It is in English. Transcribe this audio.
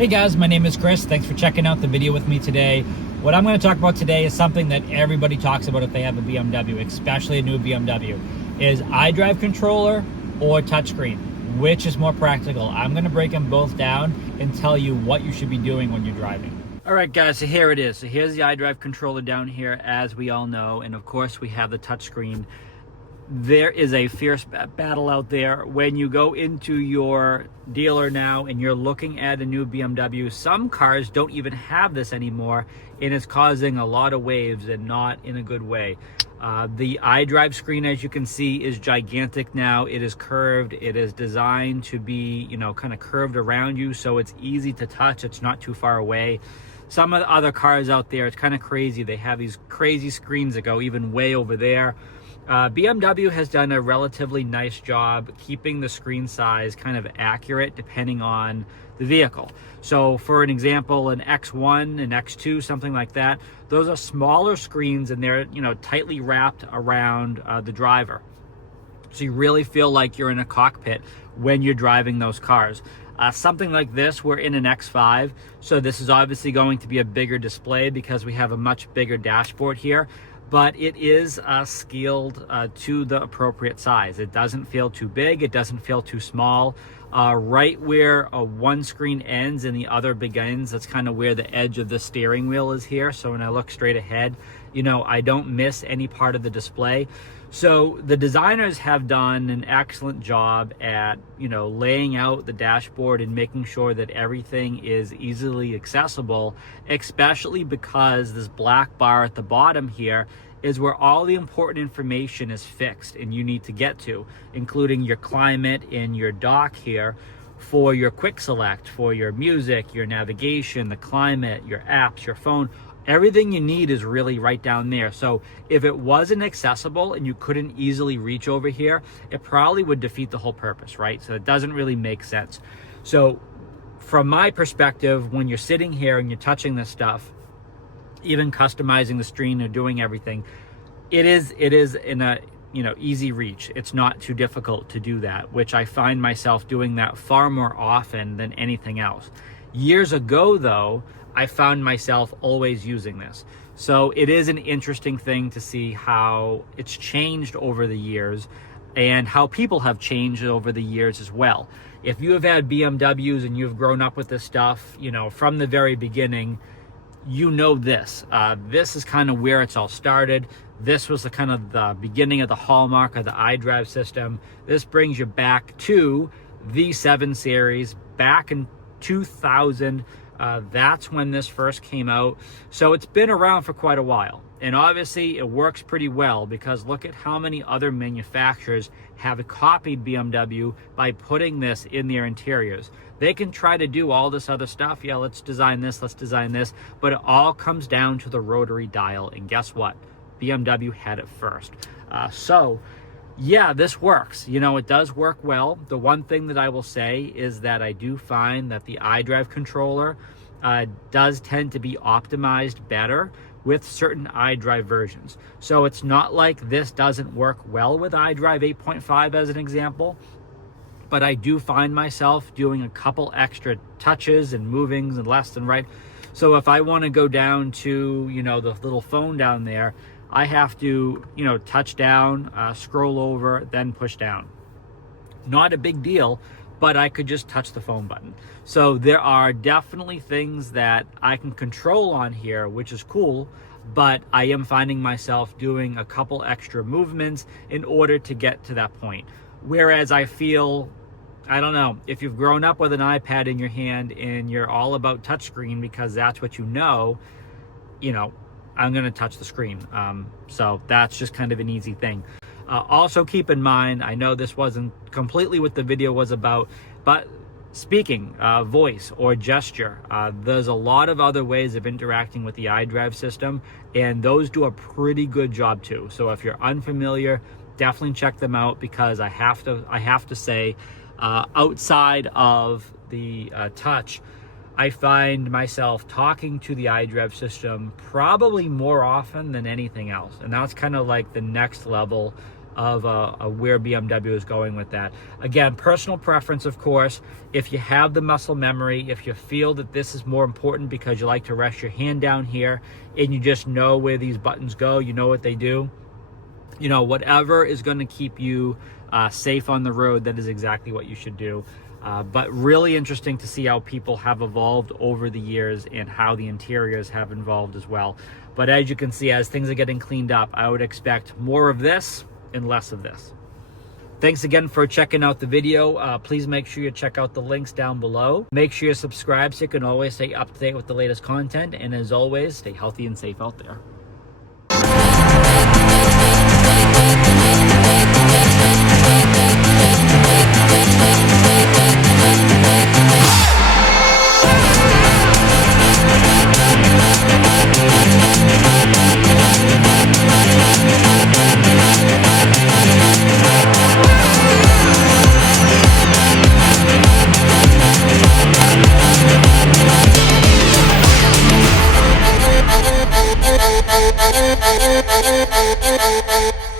Hey guys, my name is Chris. Thanks for checking out the video with me today. What I'm going to talk about today is something that everybody talks about if they have a BMW, especially a new BMW, is iDrive controller or touchscreen. Which is more practical? I'm going to break them both down and tell you what you should be doing when you're driving. All right guys, so here it is. So here's the iDrive controller down here, as we all know, and of course we have the touchscreen. There is a fierce battle out there when you go into your dealer now and you're looking at a new BMW. Some cars don't even have this anymore, and it's causing a lot of waves, and not in a good way. The iDrive screen, as you can see, is gigantic now. It is curved. It is designed to be, kind of curved around you, so it's easy to touch. It's not too far away. Some of the other cars out there, it's kind of crazy. They have these crazy screens that go even way over there. BMW has done a relatively nice job keeping the screen size kind of accurate depending on the vehicle. So for an example, an X1 and X2, something like that, those are smaller screens, and they're tightly wrapped around the driver. So you really feel like you're in a cockpit when you're driving those cars. Something like this, we're in an X5, so this is obviously going to be a bigger display because we have a much bigger dashboard here. But it is scaled to the appropriate size. It doesn't feel too big. It doesn't feel too small. Right where one screen ends and the other begins, that's kind of where the edge of the steering wheel is here. So when I look straight ahead, I don't miss any part of the display. So the designers have done an excellent job at, laying out the dashboard and making sure that everything is easily accessible, especially because this black bar at the bottom here is where all the important information is fixed and you need to get to, including your climate and your dock here for your quick select, for your music, your navigation, the climate, your apps, your phone. Everything you need is really right down there. So if it wasn't accessible and you couldn't easily reach over here, it probably would defeat the whole purpose, right? So it doesn't really make sense. So from my perspective, when you're sitting here and you're touching this stuff, even customizing the screen or doing everything, it is in a easy reach. It's not too difficult to do that, which I find myself doing that far more often than anything else. Years ago though, I found myself always using this. So it is an interesting thing to see how it's changed over the years and how people have changed over the years as well. If you have had BMWs and you've grown up with this stuff, from the very beginning, this. This is kind of where it's all started. This was the kind of the beginning of the hallmark of the iDrive system. This brings you back to the 7 Series, back in 2000. That's when this first came out. So it's been around for quite a while. And obviously it works pretty well because look at how many other manufacturers have copied BMW by putting this in their interiors. They can try to do all this other stuff. Yeah, let's design this, but it all comes down to the rotary dial. And guess what? BMW had it first. Yeah, this works. It does work well. The one thing that I will say is that I do find that the iDrive controller does tend to be optimized better with certain iDrive versions. So it's not like this doesn't work well with iDrive 8.5 as an example, but I do find myself doing a couple extra touches and movings and left and right. So if I want to go down to, the little phone down there, I have to, touch down, scroll over, then push down. Not a big deal, but I could just touch the phone button. So there are definitely things that I can control on here, which is cool, but I am finding myself doing a couple extra movements in order to get to that point. Whereas I feel, I don't know, if you've grown up with an iPad in your hand and you're all about touchscreen because that's what I'm going to touch the screen. So that's just kind of an easy thing. Also keep in mind, I know this wasn't completely what the video was about, but speaking, voice or gesture, there's a lot of other ways of interacting with the iDrive system, and those do a pretty good job too. So if you're unfamiliar, definitely check them out, because I have to say, outside of the touch, I find myself talking to the iDrive system probably more often than anything else. And that's kind of like the next level of where BMW is going with that. Again, personal preference, of course. If you have the muscle memory, if you feel that this is more important because you like to rest your hand down here and you just know where these buttons go, you know what they do, you know, whatever is going to keep you safe on the road, that is exactly what you should do. But really interesting to see how people have evolved over the years and how the interiors have evolved as well. But as you can see, as things are getting cleaned up, I would expect more of this and less of this. Thanks again for checking out the video. Please make sure you check out the links down below. Make sure you subscribe so you can always stay up to date with the latest content. And as always, stay healthy and safe out there. Thank you.